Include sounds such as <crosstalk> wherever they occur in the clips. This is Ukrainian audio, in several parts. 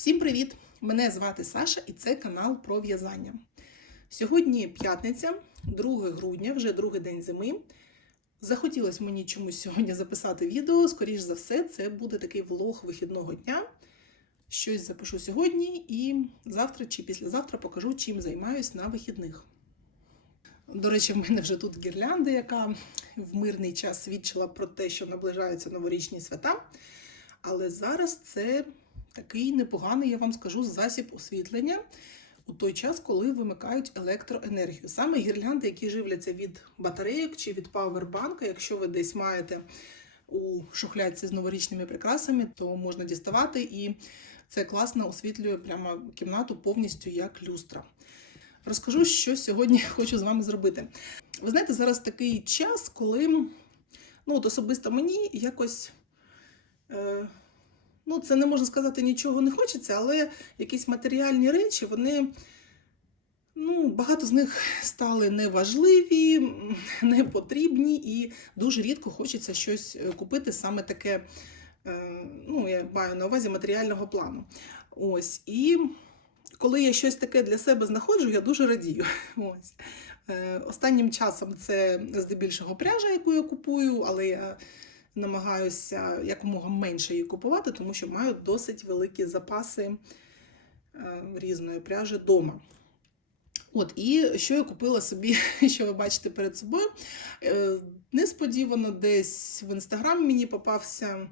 Всім привіт! Мене звати Саша і це канал про в'язання. Сьогодні п'ятниця, 2 грудня, вже другий день зими. Захотілося мені чомусь сьогодні записати відео. Скоріш за все, це буде такий влог вихідного дня. Щось запишу сьогодні і завтра чи післязавтра покажу, чим займаюсь на вихідних. До речі, в мене вже тут гірлянда, яка в мирний час свідчила про те, що наближаються новорічні свята. Але зараз це такий непоганий, я вам скажу, засіб освітлення у той час, коли вимикають електроенергію. Саме гірлянди, які живляться від батарейок чи від павербанка, якщо ви десь маєте у шухлядці з новорічними прикрасами, то можна діставати, і це класно освітлює прямо кімнату повністю як люстра. Розкажу, що сьогодні <laughs> хочу з вами зробити. Ви знаєте, зараз такий час, коли ну, от особисто мені якось. Е, ну, це не можна сказати, нічого не хочеться, але якісь матеріальні речі, вони. Ну, багато з них стали неважливі, <laughs> непотрібні, і дуже рідко хочеться щось е, купити саме таке, е, ну, я маю на увазі матеріального плану. Ось. І коли я щось таке для себе знаходжу, я дуже радію. <laughs> Ось. Е, Останнім часом це здебільшого пряжа, яку я купую, але я намагаюся якомога менше її купувати, тому що маю досить великі запаси е, різної пряжі вдома. От, і що я купила собі, <laughs> що ви бачите перед собою. Е, Несподівано десь в інстаграм мені попався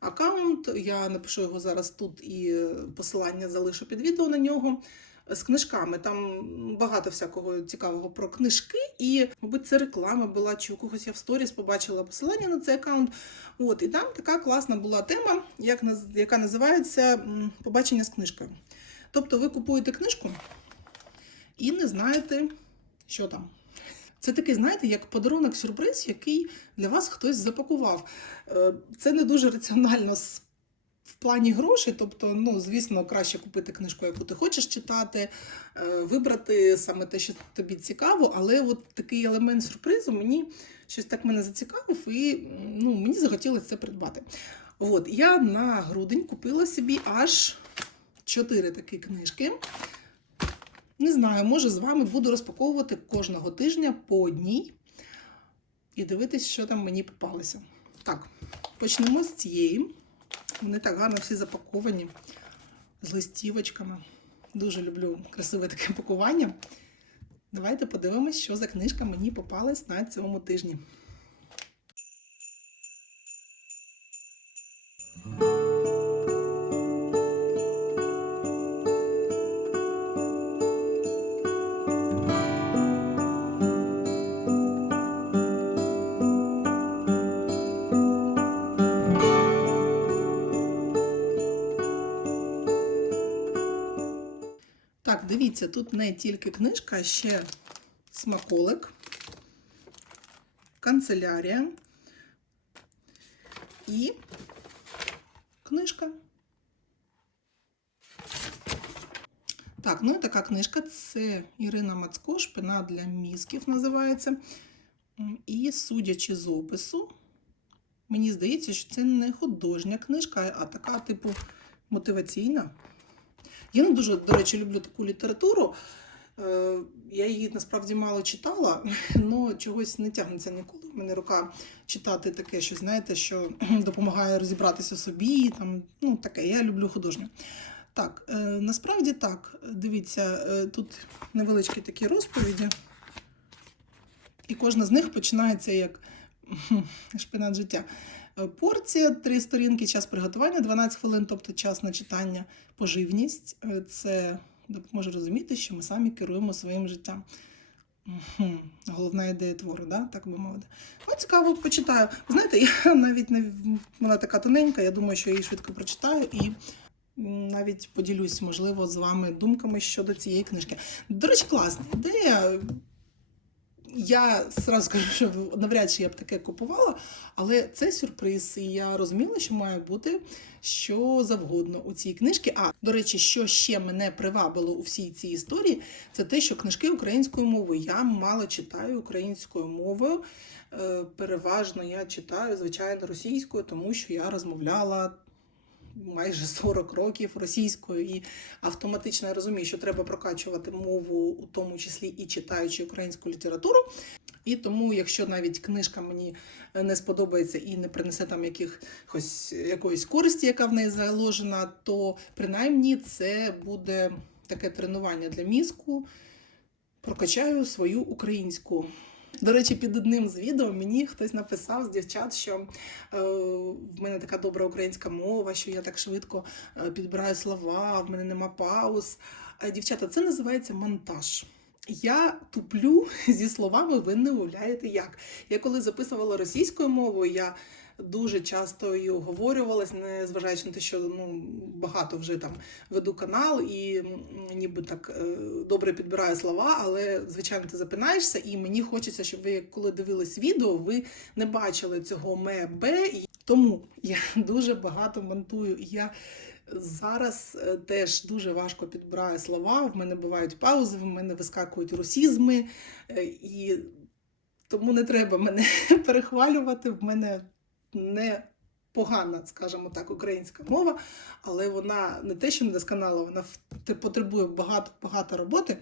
аккаунт. Я напишу його зараз тут і посилання залишу під відео на нього. З книжками там багато всякого цікавого про книжки, і, мабуть, це реклама була, чи у когось я в сторіс побачила посилання на цей аккаунт. От, і там така класна була тема, як, яка називається Побачення з книжкою. Тобто ви купуєте книжку і не знаєте, що там. Це такий, знаєте, як подарунок сюрприз, який для вас хтось запакував. Е, Це не дуже раціонально з в плані грошей, тобто, ну, звісно, краще купити книжку, яку ти хочеш читати, е, вибрати саме те, що тобі цікаво, але от такий елемент сюрпризу мені щось так мене зацікавив, і ну, мені захотілося це придбати. От, я на грудень купила собі аж чотири такі книжки. Не знаю, може з вами буду розпаковувати кожного тижня по одній і дивитись, що там мені попалося. Так, почнемо з цієї. Вони так гарно всі запаковані з листівочками. Дуже люблю красиве таке пакування. Давайте подивимось, що за книжка мені попалась на цьому тижні. Дивіться, тут не тільки книжка, а ще смаколик, канцелярія і книжка. Так, ну і така книжка це Ірина Мацко, шпина для мізків називається. І судячи з опису, мені здається, що це не художня книжка, а така, типу, мотиваційна. Я не дуже, до речі, люблю таку літературу. Е, Я її насправді мало читала, <laughs> але чогось не тягнеться ніколи. У мене рука читати таке, що знаєте, що <clears throat> допомагає розібратися собі. Там, ну, таке, я люблю художнє. Так, е, насправді так, дивіться, е, тут невеличкі такі розповіді, і кожна з них починається як <laughs> шпинат життя. Е, Порція, три сторінки, час приготування, 12 хвилин, тобто час на читання, поживність. Е, Це допоможе розуміти, що ми самі керуємо своїм життям. Головна ідея твору, да? так би мовити. Ну, цікаво, почитаю. Знаєте, я <laughs> навіть не вона така тоненька, я думаю, що я її швидко прочитаю і навіть поділюсь, можливо, з вами думками щодо цієї книжки. До речі, класна ідея. Я зразу <laughs> скажу, що навряд чи я б таке купувала, але це сюрприз, і я розуміла, що має бути що завгодно у цій книжці. А до речі, що ще мене привабило у всій цій історії, це те, що книжки українською мовою. Я мало читаю українською мовою. Е, Переважно я читаю, звичайно, російською, тому що я розмовляла майже 40 років російською, і автоматично я розумію, що треба прокачувати мову, у тому числі і читаючи українську літературу. І тому, якщо навіть книжка мені не сподобається і не принесе там якихось якоїсь користі, яка в неї заложена, то принаймні це буде таке тренування для мізку. Прокачаю свою українську. До речі, під одним з відео мені хтось написав з дівчат, що е, в мене така добра українська мова, що я так швидко е, підбираю слова, в мене нема пауз. Е, дівчата, це називається монтаж. Я туплю <laughs> зі словами, ви не уявляєте як. Я коли записувала російською мовою, я дуже часто її оговорювалась, незважаючи на те, що ну, багато вже там веду канал і ніби так е, добре підбираю слова, але звичайно ти запинаєшся, і мені хочеться, щоб ви, коли дивились відео, ви не бачили цього ме бе. Тому я <laughs> дуже багато монтую. І Я зараз е, теж дуже важко підбираю слова. В мене бувають паузи, в мене вискакують русізми, е, і тому не треба мене <laughs> перехвалювати. В мене не погана, скажімо так, українська мова, але вона не те, що не досконала, вона потребує багато багато роботи.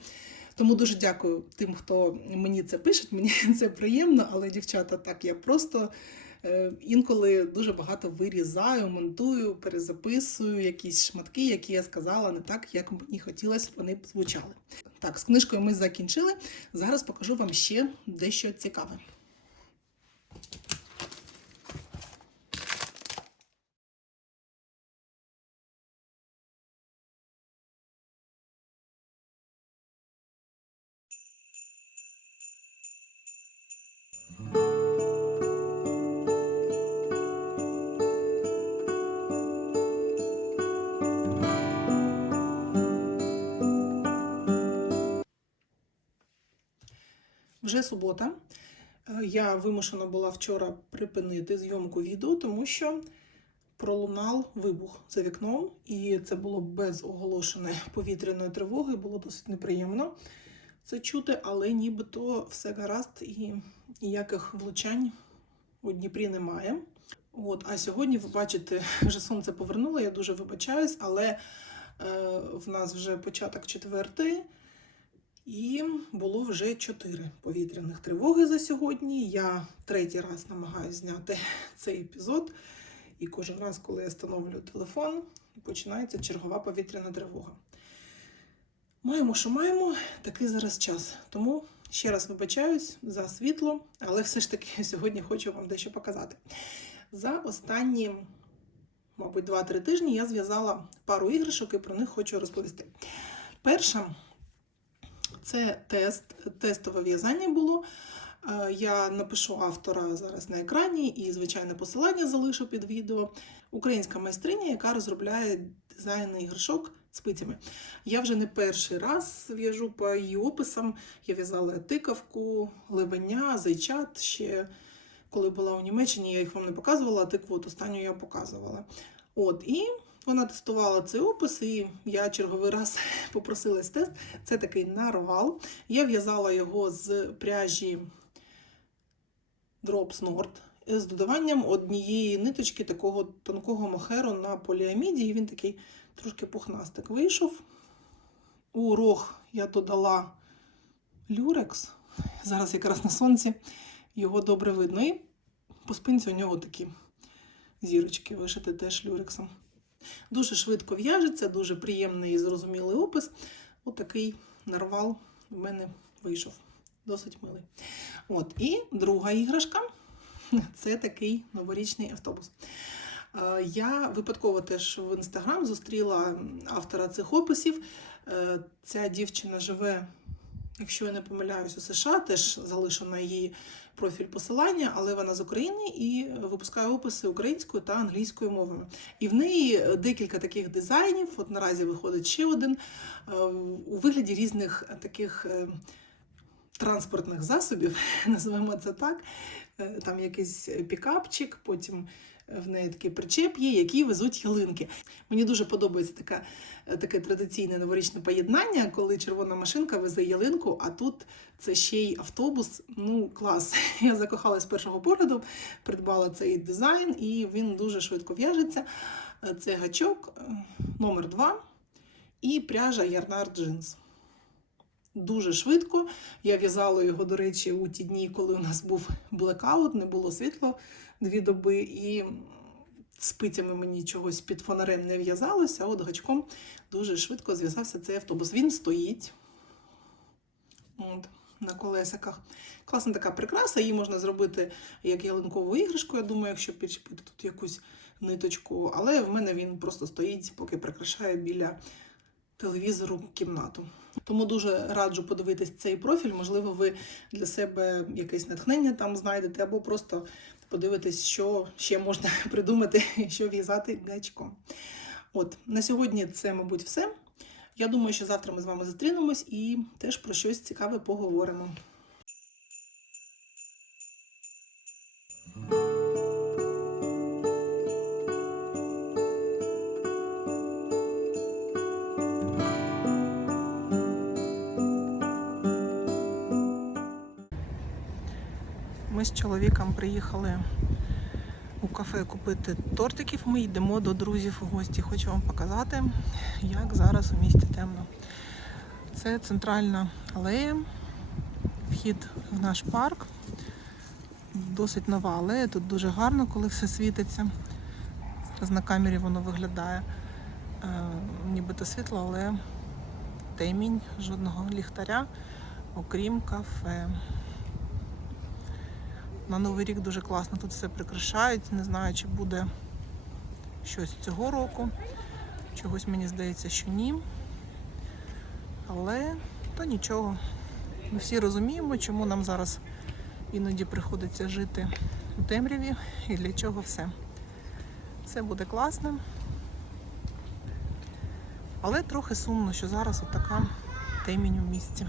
Тому дуже дякую тим, хто мені це пише. <laughs> Мені це приємно, але дівчата, так я просто е, інколи дуже багато вирізаю, монтую, перезаписую якісь шматки, які я сказала не так, як мені хотілося, вони звучали. Так, з книжкою ми закінчили. Зараз покажу вам ще дещо цікаве. Вже субота. Е, Я вимушена була вчора припинити зйомку відео, тому що пролунав вибух за вікном, і це було без оголошеної повітряної тривоги. Було досить неприємно це чути, але нібито все гаразд і ніяких влучань у Дніпрі немає. От, а сьогодні, ви бачите, вже сонце повернуло, я дуже вибачаюсь, але е, в нас вже початок четвертий. І було вже чотири повітряних тривоги за сьогодні. Я третій раз намагаюся зняти <laughs> цей епізод. І кожен раз, коли я встановлюю телефон, починається чергова повітряна тривога. Маємо, що маємо, такий зараз час. Тому ще раз вибачаюсь за світло, але все ж таки <laughs> сьогодні хочу вам дещо показати. За останні, мабуть, 2-3 тижні я зв'язала пару іграшок і про них хочу розповісти. Перша це тест, тестове в'язання було. Е, Я напишу автора зараз на екрані і звичайне посилання залишу під відео. Українська майстриня, яка розробляє дизайни іграшок спицями. Я вже не перший раз в'яжу по її описам. Я в'язала тикавку, лебеня, зайчат ще. Коли була у Німеччині, я їх вам не показувала, а тикву от останню я показувала. От, і вона тестувала цей опис, і я черговий раз <laughs> попросилась тест. Це такий нарвал. Я в'язала його з пряжі Drops Nord з додаванням однієї ниточки такого тонкого мохеру на поліаміді, і він такий трошки пухнастик вийшов. У рог я додала люрекс. Зараз якраз на сонці його добре видно. І по спинці у нього такі зірочки вишити теж люрексом. Дуже швидко в'яжеться, дуже приємний і зрозумілий опис. Отакий нарвал в мене вийшов. Досить милий. От, і друга іграшка це такий новорічний автобус. Е, Я випадково теж в інстаграм зустріла автора цих описів. Е, Ця дівчина живе, якщо я не помиляюсь, у США, теж залишено її профіль посилання, але вона з України і випускає описи українською та англійською мовами. І в неї декілька таких дизайнів. От наразі виходить ще один е, у вигляді різних таких е, транспортних засобів, <laughs> називаємо це так. Е, Там якийсь пікапчик, потім в неї такий причеп є, які везуть ялинки. Мені дуже подобається така, таке традиційне новорічне поєднання, коли червона машинка везе ялинку, а тут це ще й автобус. Ну, клас. <laughs> Я закохалась з першого погляду, придбала цей дизайн, і він дуже швидко в'яжеться. Е, Це гачок е, номер 2 і пряжа Ярнар Джинс. Дуже швидко. Я в'язала його, до речі, у ті дні, коли у нас був блекаут, не було світла дві доби, і спицями мені чогось під фонарем не в'язалося, а от гачком дуже швидко зв'язався цей автобус. Він стоїть от, на колесиках. Класна така прикраса, її можна зробити як ялинкову іграшку, я думаю, якщо підчепити тут якусь ниточку. Але в мене він просто стоїть, поки прикрашає біля телевізору кімнату. Тому дуже раджу подивитись цей профіль. Можливо, ви для себе якесь натхнення там знайдете, або просто подивитись, що ще можна <laughs> придумати, що в'язати гачком. От на сьогодні це, мабуть, все. Я думаю, що завтра ми з вами зустрінемось і теж про щось цікаве поговоримо. З чоловіком приїхали у кафе купити тортиків. Ми йдемо до друзів у гості. Хочу вам показати, як зараз у місті темно. Це центральна алея, вхід в наш парк. Досить нова алея. Тут дуже гарно, коли все світиться. Зараз на камері воно виглядає е, нібито світло, але темінь, жодного ліхтаря, окрім кафе. На Новий рік дуже класно тут все прикрашають. Не знаю, чи буде щось цього року. Чогось мені здається, що ні. Але то нічого. Ми всі розуміємо, чому нам зараз іноді приходиться жити у темряві і для чого все. Все буде класно. Але трохи сумно, що зараз отака темінь у місті.